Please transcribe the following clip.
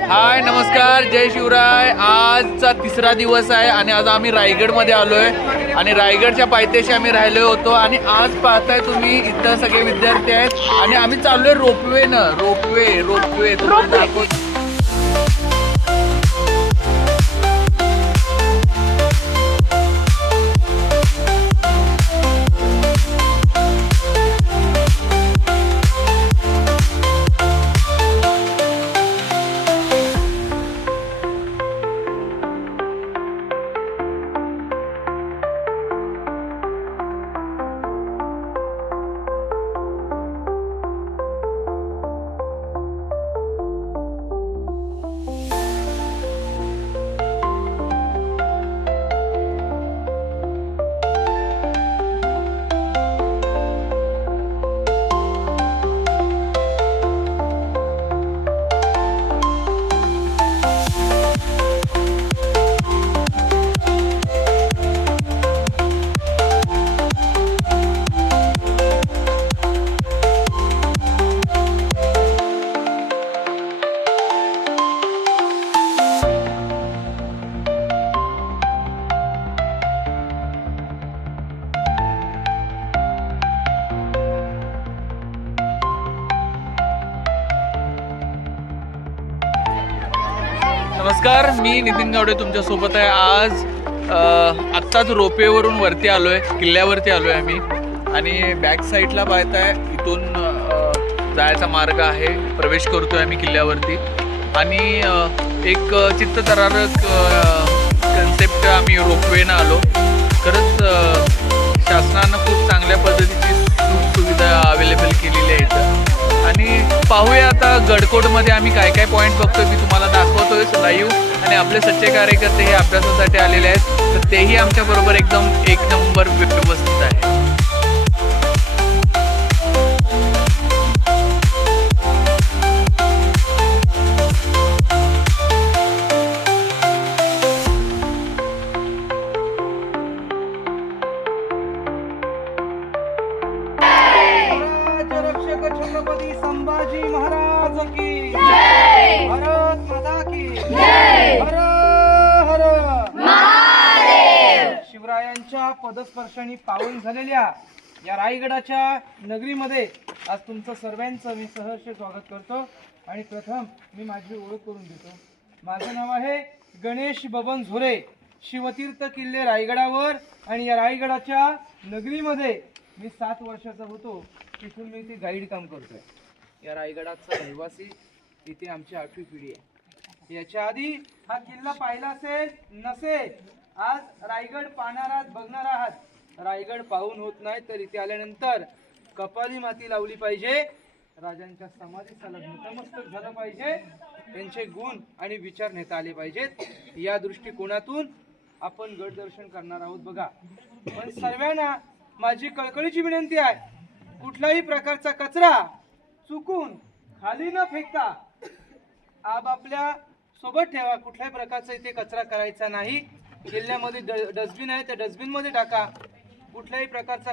हाय नमस्कार, जय शिवराय। आजचा तिसरा दिवस आहे आणि आज आम्ही रायगडमध्ये आलोय आणि रायगडच्या पायथ्याशी आम्ही राहिलो होतो आणि आज पाहताय तुम्ही इथं सगळे विद्यार्थी आहेत आणि आम्ही चाललोय रोपवेनं। रोपवे तुम्हाला दाखवतो। नमस्कार, मी नितीन गावडे तुमच्या सोबत आहे। आज आत्ताच रोपेवरून वरती आलोय, किल्ल्यावरती आलोय आम्ही आणि बॅक साईडला पाहताय इथून जायचा मार्ग आहे। प्रवेश करतोय आम्ही किल्ल्यावरती आणि एक चित्तथरारक कन्सेप्ट आम्ही रोपवेनं आलो। खरंच शासनानं खूप चांगल्या पद्धतीची सुविधा अवेलेबल केलेली आहे इथं आणि पाहूया आता गडकोटमध्ये आम्ही काय काय पॉईंट बघतोय मी तुम्हाला दाखवतोय लाईव्ह आणि आपले सच्चे कार्यकर्ते हे अभ्यासासाठी आलेले आहेत तर तेही आमच्या बरोबर एकदम एक नंबर व्यवस्थित आहे। छत्रपती संभाजी महाराज की जय, भारत माता की जय, हर हर महादेव। शिवरायांच्या पदस्पर्शाने पावन झालेल्या या रायगडाच्या नगरीमध्ये आज तुमचं सर्वांचं मी सहर्ष स्वागत करतो आणि प्रथम मी माझी ओळख करून देतो। माझं नाव आहे गणेश बबन झोरे। शिवतीर्थ किल्ले रायगडावर आणि या रायगडाच्या नगरीमध्ये मी 7 वर्षाचा होतो। तिथून मी इथे गाईड काम करतोय। या रायगडाचा रहिवासी इथे आमची 8वी पिढी आहे। याच्या आधी हा किल्ला पाहिला असेल नसेल, आज रायगड पाहणार आहात, बघणार आहात। रायगड पाहून होत नाही तर इथे आल्यानंतर कपाली माती लावली पाहिजे, राजांच्या समाधीला नतमस्तक झालं पाहिजे, त्यांचे गुण आणि विचार नेता आले पाहिजेत। या दृष्टिकोनातून आपण गड दर्शन करणार आहोत बघा। पण सर्वांना माझी कळकळीची विनंती आहे, कुठल्याही प्रकारचा कचरा चुकून खाली न फेकता आपल्या सोबत ठेवा। कुठल्याही प्रकारचा इथे कचरा करायचा नाही। किल्ल्यामध्ये डस्टबिन आहे, त्या डस्टबिन मध्ये टाका। कुठल्याही प्रकारचा